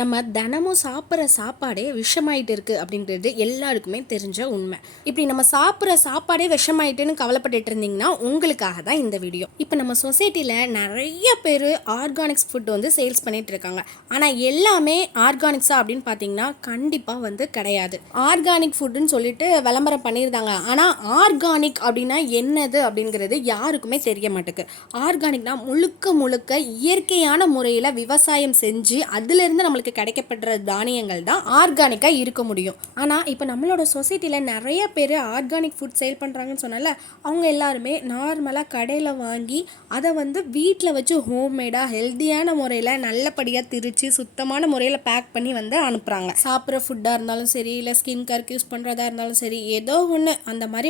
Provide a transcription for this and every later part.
நம்ம தினமும் சாப்பிட்ற சாப்பாடே விஷமாயிட்டு இருக்கு அப்படின்றது எல்லாருக்குமே தெரிஞ்ச உண்மை. இப்படி நம்ம சாப்பிட்ற சாப்பாடே விஷமாயிட்டுன்னு கவலைப்பட்டுட்டு இருந்தீங்கன்னா உங்களுக்காக தான் இந்த வீடியோ. இப்போ நம்ம சொசைட்டியில் நிறைய பேர் ஆர்கானிக்ஸ் ஃபுட் வந்து சேல்ஸ் பண்ணிட்டு இருக்காங்க. ஆனால் எல்லாமே ஆர்கானிக்ஸா அப்படின்னு பார்த்தீங்கன்னா கண்டிப்பாக கிடையாது. ஆர்கானிக் ஃபுட்டுன்னு சொல்லிட்டு விளம்பரம் பண்ணியிருந்தாங்க. ஆனால் ஆர்கானிக் அப்படின்னா என்னது அப்படிங்கிறது யாருக்குமே தெரிய மாட்டேங்குது. ஆர்கானிக்னா முழுக்க முழுக்க இயற்கையான முறையில் விவசாயம் செஞ்சு அதுலேருந்து நம்மளுக்கு கிடைக்கப்படுற தானியங்கள் தான் ஆர்கானிக்காக இருக்க முடியும். ஆனால் இப்போ நம்மளோட சொசைட்டியில் நிறைய பேர் ஆர்கானிக் ஃபுட் சேல் பண்ணுறாங்கன்னு சொன்னால அவங்க எல்லாருமே நார்மலாக கடையில் வாங்கி அதை வீட்டில் வச்சு ஹோம்மேடாக ஹெல்த்தியான முறையில் நல்லபடியாக திரித்து சுத்தமான முறையில் பேக் பண்ணி அனுப்புகிறாங்க. சாப்பிட்ற ஃபுட்டாக இருந்தாலும் சரி, இல்லை ஸ்கின் கேருக்கு யூஸ் பண்ணுறதா இருந்தாலும் சரி, ஏதோ ஒன்று அந்த மாதிரி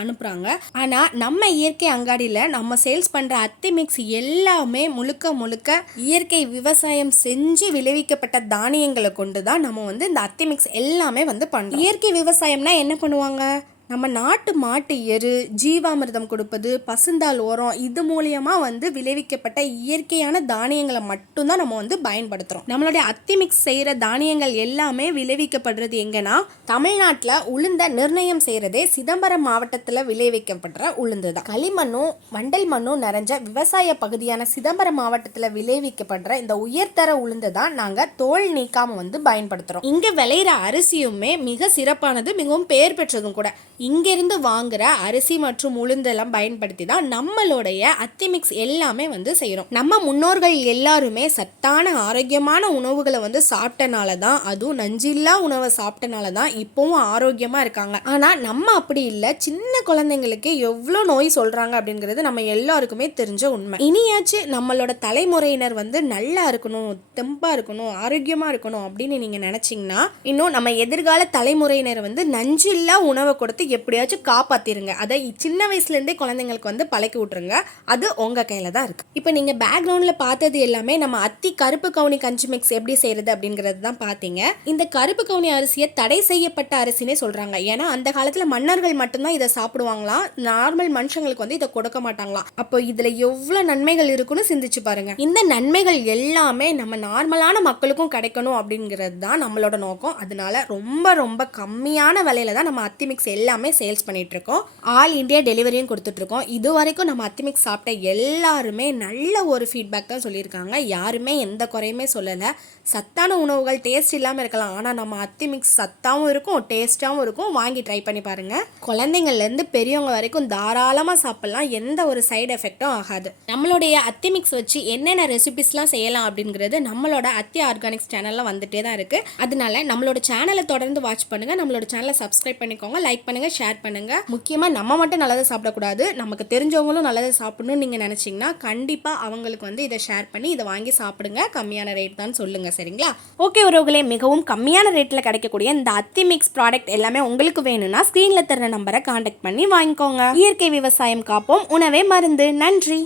அனுப்புகிறாங்க. ஆனால் நம்ம இயற்கை அங்காடியில் நம்ம சேல்ஸ் பண்ணுற அத்தி மிக்ஸ் எல்லாமே முழுக்க முழுக்க இயற்கை விவசாயம் செஞ்சு விளைவிக்கப்பட்ட தானியங்களை கொண்டு தான் நம்ம இந்த அத்தி மிக்ஸ் எல்லாமே பண்றோம். இயற்கை விவசாயம்னா என்ன பண்ணுவாங்க? நம்ம நாட்டு மாட்டு எரு, ஜீவாமிர்தம் கொடுப்பது, பசுந்தாள் உரம், இது மூலியமா விளைவிக்கப்பட்ட இயற்கையான தானியங்களை மட்டும்தான் நம்ம பயன்படுத்துறோம். நம்மளுடைய அத்தி மிக்ஸ் செய்யற தானியங்கள் எல்லாமே விளைவிக்கப்படுறது எங்கன்னா தமிழ்நாட்டில் உளுந்த நிர்ணயம் செய்யறதே சிதம்பரம் மாவட்டத்தில் விளைவிக்கப்படுற உளுந்து தான். களிமண்ணும் வண்டல் மண்ணும் நிறைஞ்ச விவசாய பகுதியான சிதம்பரம் மாவட்டத்தில் விளைவிக்கப்படுற இந்த உயர்தர உளுந்து தான் நாங்கள் தோல் நீக்காம பயன்படுத்துறோம். இங்க விளையிற அரிசியுமே மிக சிறப்பானது, மிகவும் பெயர் பெற்றதும் கூட. இங்கிருந்து வாங்குற அரிசி மற்றும் உளுந்தெல்லாம் பயன்படுத்தி தான் நம்மளுடைய அத்தி மிக்ஸ் எல்லாமே செய்யறோம். நம்ம முன்னோர்கள் எல்லாருமே சத்தான ஆரோக்கியமான உணவுகளை சாப்பிட்டனால தான், அதுவும் நஞ்சில்லா உணவை சாப்பிட்டனால தான் இப்பவும் ஆரோக்கியமா இருக்காங்க. ஆனா நம்ம அப்படி இல்லை. சின்ன குழந்தைங்களுக்கு எவ்வளோ நோய் சொல்றாங்க அப்படிங்கிறது நம்ம எல்லாருக்குமே தெரிஞ்ச உண்மை. இனியாச்சு நம்மளோட தலைமுறையினர் நல்லா இருக்கணும், தெம்பா இருக்கணும், ஆரோக்கியமா இருக்கணும் அப்படின்னு நீங்க நினைச்சீங்கன்னா இன்னும் நம்ம எதிர்கால தலைமுறையினர் நஞ்சில்லா உணவை கொடுத்து எப்படியாச்சும் காப்பாத்திருங்க. அதை சின்ன வயசுல இருந்தே குழந்தைங்களுக்கு பழக்கி விட்டுருங்க. அது உங்க கையில தான் இருக்கு. இப்போ நீங்க பேக்ரவுண்ட்ல பார்த்தது எல்லாமே நம்ம அத்தி கருப்பு கவுனி கஞ்சி மிக்ஸ் எப்படி செய்யறது அப்படிங்கிறது தான் பார்த்தீங்க. இந்த கருப்பு கவுனி அரிசியை தடை செய்யப்பட்ட அரிசினே சொல்றாங்க. ஏன்னா அந்த காலத்துல மன்னர்கள் மட்டும்தான் இதை சாப்பிடுவாங்களாம், நார்மல் மனுஷங்களுக்கு இதை கொடுக்க மாட்டாங்களாம். அப்போ இதுல எவ்வளவு நன்மைகள் இருக்குன்னு சிந்திச்சு பாருங்க. இந்த நன்மைகள் எல்லாமே நம்ம நார்மலான மக்களுக்கும் கிடைக்கணும் அப்படிங்கிறது தான் நம்மளோட நோக்கம். அதனால ரொம்ப ரொம்ப கம்மியான விலையில தான் நம்ம அத்தி மிக்ஸ் எல்லாமே சேல்ஸ் பண்ணிட்டு இருக்கோம். ஆல் இந்தியா டெலிவரியும் கொடுத்துட்டு இருக்கோம். இது வரைக்கும் நம்ம அத்தி மிக்ஸ் சாப்பிட்ட எல்லாருமே நல்ல ஒரு ஃபீட்பேக் தான் சொல்லியிருக்காங்க. யாருமே எந்த குறையுமே சொல்லலை. சத்தான உணவுகள் டேஸ்ட் இல்லாமல் இருக்கலாம், ஆனால் நம்ம அத்தி மிக்ஸ் சத்தாவும் இருக்கும், டேஸ்டாகவும் இருக்கும். வாங்கி ட்ரை பண்ணி பாருங்க. குழந்தைங்கள்லேருந்து பெரியவங்க வரைக்கும் தாராளமாக சாப்பிடலாம். எந்த ஒரு சைடு எஃபெக்டும் ஆகாது. நம்மளுடைய அத்தி மிக்ஸ் வச்சு என்னென்ன ரெசிபிஸ்லாம் செய்யலாம் அப்படிங்கிறது நம்மளோட அத்தி ஆர்கானிக்ஸ் சேனலில் வந்துட்டே தான் இருக்கு. அதனால நம்மளோட சேனலை தொடர்ந்து வாட்ச் பண்ணுங்க. நம்மளோட சேனலை சப்ஸ்கிரைப் பண்ணிக்கோங்க, லைக் பண்ணுங்க, ஷேர் பண்ணுங்க. முக்கியமா நம்ம மட்டும் நல்லதை சாப்பிடக்கூடாது, நமக்கு தெரிஞ்சவங்களும் நல்லதை சாப்பிடணும்னு நீங்க நினைச்சீங்கன்னா கண்டிப்பா அவங்களுக்கு இதை ஷேர் பண்ணி இதை வாங்கி சாப்பிடுங்க. கம்மியான ரேட் தான் சொல்லுங்க, சரிங்களா? ஓகே உறவுகளே, மிகவும் கம்மியான ரேட்ல கிடைக்கக்கூடிய இந்த அத்தி மிக்ஸ் ப்ராடக்ட் எல்லாமே உங்களுக்கு வேணும்னா ஸ்கிரீன்ல தர நம்பரை கான்டாக்ட் பண்ணி வாங்கிக்கோங்க. இயற்கை விவசாயம் காப்போம், உணவே மருந்து. நன்றி.